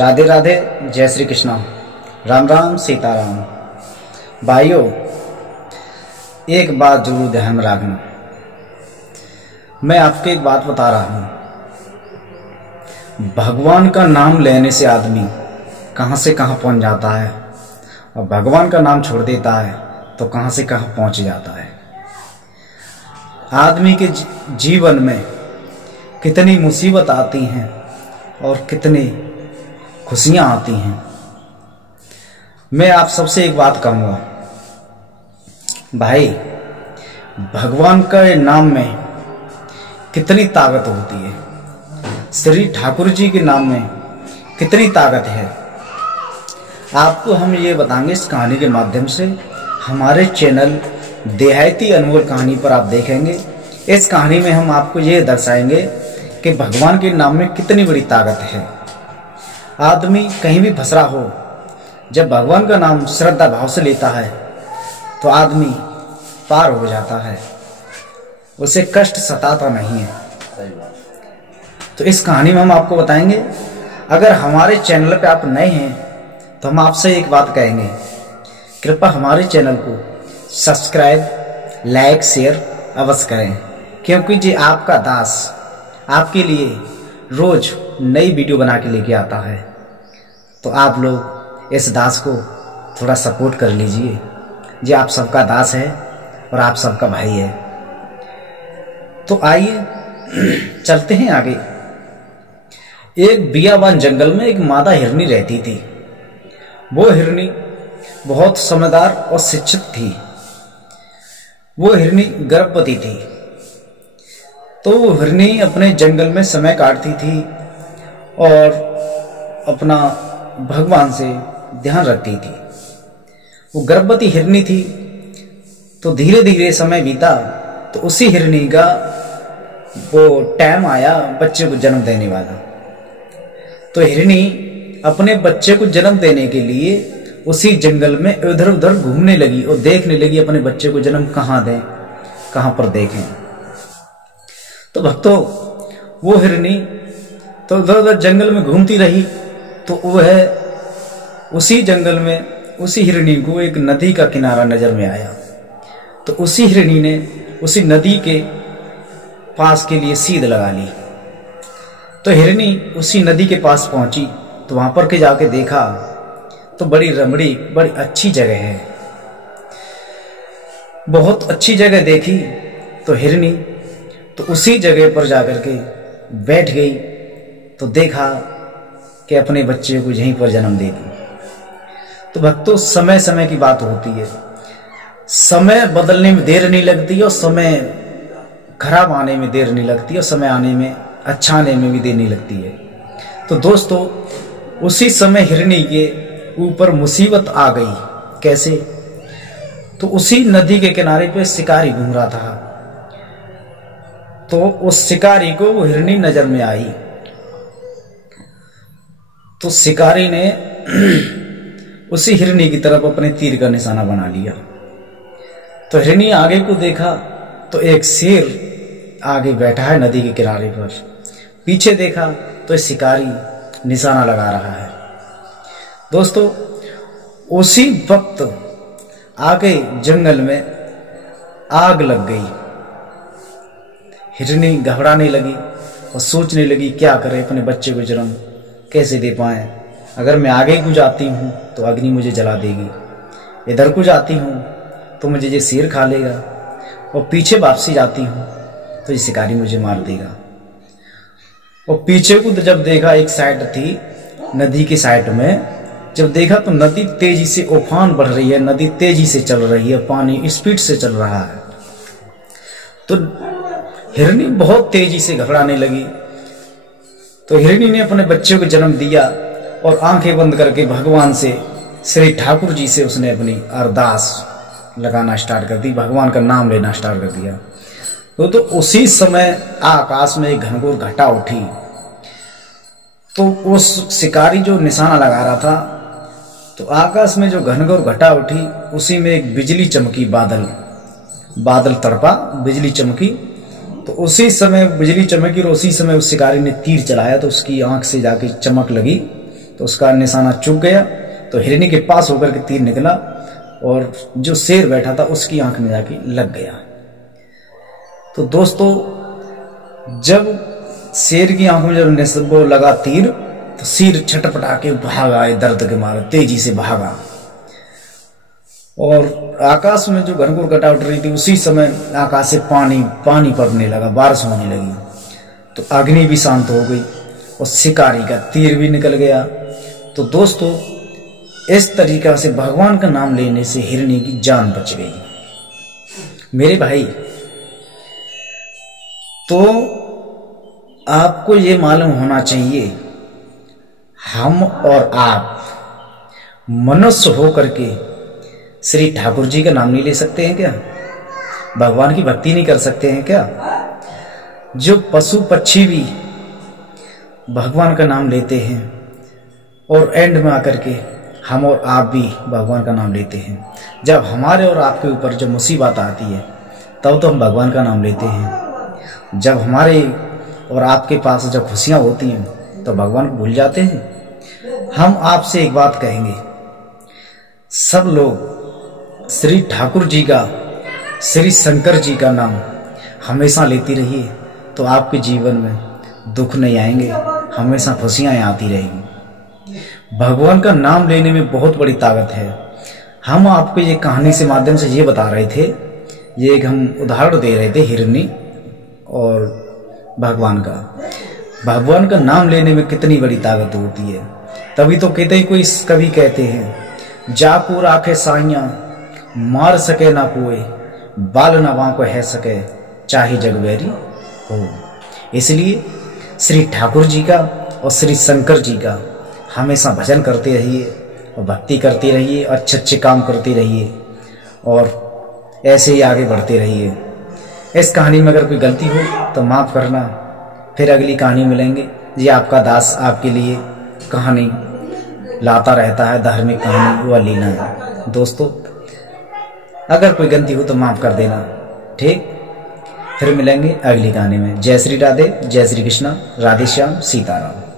राधे राधे, जय श्री कृष्णा, राम राम सीताराम। भाइयों, एक बात जरूर ध्यान में रखना। मैं आपको एक बात बता रहा हूं, भगवान का नाम लेने से आदमी कहां से कहां पहुंच जाता है और भगवान का नाम छोड़ देता है तो कहां से कहां पहुंच जाता है। आदमी के जीवन में कितनी मुसीबत आती हैं और कितनी खुशियां आती हैं। मैं आप सबसे एक बात कहूंगा, भाई भगवान का नाम में कितनी ताकत होती है, श्री ठाकुर जी के नाम में कितनी ताकत है, आपको हम ये बताएंगे इस कहानी के माध्यम से। हमारे चैनल देहाती अनमोल कहानी पर आप देखेंगे। इस कहानी में हम आपको ये दर्शाएंगे कि भगवान के नाम में कितनी बड़ी ताकत है। आदमी कहीं भी फंस रहा हो, जब भगवान का नाम श्रद्धा भाव से लेता है तो आदमी पार हो जाता है, उसे कष्ट सताता नहीं है। तो इस कहानी में हम आपको बताएंगे। अगर हमारे चैनल पे आप नए हैं तो हम आपसे एक बात कहेंगे, कृपया हमारे चैनल को सब्सक्राइब, लाइक, शेयर अवश्य करें, क्योंकि जी आपका दास आपके लिए रोज नई वीडियो बना के लेके आता है। तो आप लोग इस दास को थोड़ा सपोर्ट कर लीजिए। जी आप सबका दास है और आप सबका भाई है। तो आइए चलते हैं आगे। एक बियाबान जंगल में एक मादा हिरनी रहती थी। वो हिरनी बहुत समझदार और शिक्षित थी। वो हिरनी गर्भवती थी। तो वो हिरनी अपने जंगल में समय काटती थी और अपना भगवान से ध्यान रखती थी। वो गर्भवती हिरनी थी। तो धीरे धीरे समय बीता तो उसी हिरनी का वो टाइम आया बच्चे को जन्म देने वाला। तो हिरनी अपने बच्चे को जन्म देने के लिए उसी जंगल में इधर उधर घूमने लगी और देखने लगी अपने बच्चे को जन्म कहाँ दें, कहाँ पर देखें। तो भक्तों, वो हिरनी तो इधर उधर जंगल में घूमती रही। तो वह उसी जंगल में उसी हिरनी को एक नदी का किनारा नजर में आया। तो उसी हिरनी ने उसी नदी के पास के लिए सीध लगा ली। तो हिरनी उसी नदी के पास पहुंची तो वहां पर के जाके देखा तो बड़ी रमणी, बड़ी अच्छी जगह है। बहुत अच्छी जगह देखी तो हिरनी तो उसी जगह पर जाकर के बैठ गई। तो देखा कि अपने बच्चे को यहीं पर जन्म दे दी। तो भक्तों, समय समय की बात होती है। समय बदलने में देर नहीं लगती और समय खराब आने में देर नहीं लगती और समय आने में, अच्छा आने में भी देर नहीं लगती है। तो दोस्तों, उसी समय हिरनी के ऊपर मुसीबत आ गई। कैसे? तो उसी नदी के किनारे पे शिकारी घूम रहा था। तो उस शिकारी को वो हिरनी नजर में आई। तो शिकारी ने उसी हिरनी की तरफ अपने तीर का निशाना बना लिया। तो हिरनी आगे को देखा तो एक शेर आगे बैठा है नदी के किनारे पर। पीछे देखा तो शिकारी निशाना लगा रहा है। दोस्तों, उसी वक्त आगे जंगल में आग लग गई। हिरनी घबराने लगी और सोचने लगी क्या करे, अपने बच्चे को जन्म कैसे दे पाए। अगर मैं आगे को जाती हूँ तो अग्नि मुझे जला देगी, इधर को जाती हूँ तो मुझे ये शेर खा लेगा, और पीछे वापसी जाती हूँ तो ये शिकारी मुझे मार देगा। और पीछे को जब देखा, एक साइड थी नदी की साइड में, जब देखा तो नदी तेजी से उफान बढ़ रही है, नदी तेजी से चल रही है, पानी स्पीड से चल रहा है। तो हिरनी बहुत तेजी से घबराने लगी। तो हिरनी ने अपने बच्चे को जन्म दिया और आंखें बंद करके भगवान से, श्री ठाकुर जी से उसने अपनी अरदास लगाना स्टार्ट कर दी, भगवान का नाम लेना स्टार्ट कर दिया। तो उसी समय आकाश में एक घनघोर घटा उठी। तो उस शिकारी जो निशाना लगा रहा था, तो आकाश में जो घनघोर घटा उठी, उसी में एक बिजली चमकी, बादल तड़पा, बिजली चमकी। तो उसी समय बिजली चमकी और उसी समय उस शिकारी ने तीर चलाया तो उसकी आंख से जाके चमक लगी। तो उसका निशाना चूक गया, तो हिरनी के पास होकर के तीर निकला और जो शेर बैठा था उसकी आंख में जाके लग गया। तो दोस्तों, जब शेर की आंख में जब वो लगा तीर, तो शेर छटपटा के भागा, दर्द के मारे तेजी से भागा। और आकाश में जो घनघोर घटा उठ रही थी, उसी समय आकाश से पानी पानी पड़ने लगा, बारिश होने लगी। तो अग्नि भी शांत हो गई और शिकारी का तीर भी निकल गया। तो दोस्तों, इस तरीका से भगवान का नाम लेने से हिरनी की जान बच गई। मेरे भाई, तो आपको ये मालूम होना चाहिए, हम और आप मनुष्य होकर के श्री ठाकुर जी का नाम नहीं ले सकते हैं क्या? भगवान की भक्ति नहीं कर सकते हैं क्या? जो पशु पक्षी भी भगवान का नाम लेते हैं और एंड में आकर के हम और आप भी भगवान का नाम लेते हैं। जब हमारे और आपके ऊपर जब मुसीबत आती है तब तो हम भगवान का नाम लेते हैं। जब हमारे और आपके पास जब खुशियां होती हैं तो भगवान को भूल जाते हैं। हम आपसे एक बात कहेंगे, सब लोग श्री ठाकुर जी का, श्री शंकर जी का नाम हमेशा लेती रहिए, तो आपके जीवन में दुख नहीं आएंगे, हमेशा खुशियां आती रहेंगी। भगवान का नाम लेने में बहुत बड़ी ताकत है। हम आपको ये कहानी से माध्यम से ये बता रहे थे, ये एक हम उदाहरण दे रहे थे हिरनी और भगवान का। भगवान का नाम लेने में कितनी बड़ी ताकत होती है। तभी तो कहते ही कोई कवि कहते हैं, जाकू राखे साइया मार सके ना कोई, बाल नवा को है सके चाहे जगवेरी हो। इसलिए श्री ठाकुर जी का और श्री शंकर जी का हमेशा भजन करते रहिए और भक्ति करते रहिए, अच्छे अच्छे काम करते रहिए और ऐसे ही आगे बढ़ते रहिए। इस कहानी में अगर कोई गलती हो तो माफ़ करना। फिर अगली कहानी मिलेंगे। ये आपका दास आपके लिए कहानी लाता रहता है, धार्मिक कहानी व लीला। दोस्तों, अगर कोई गलती हो तो माफ़ कर देना, ठीक? फिर मिलेंगे अगली कहानी में। जय श्री राधे, जय श्री कृष्णा, राधे श्याम, सीताराम।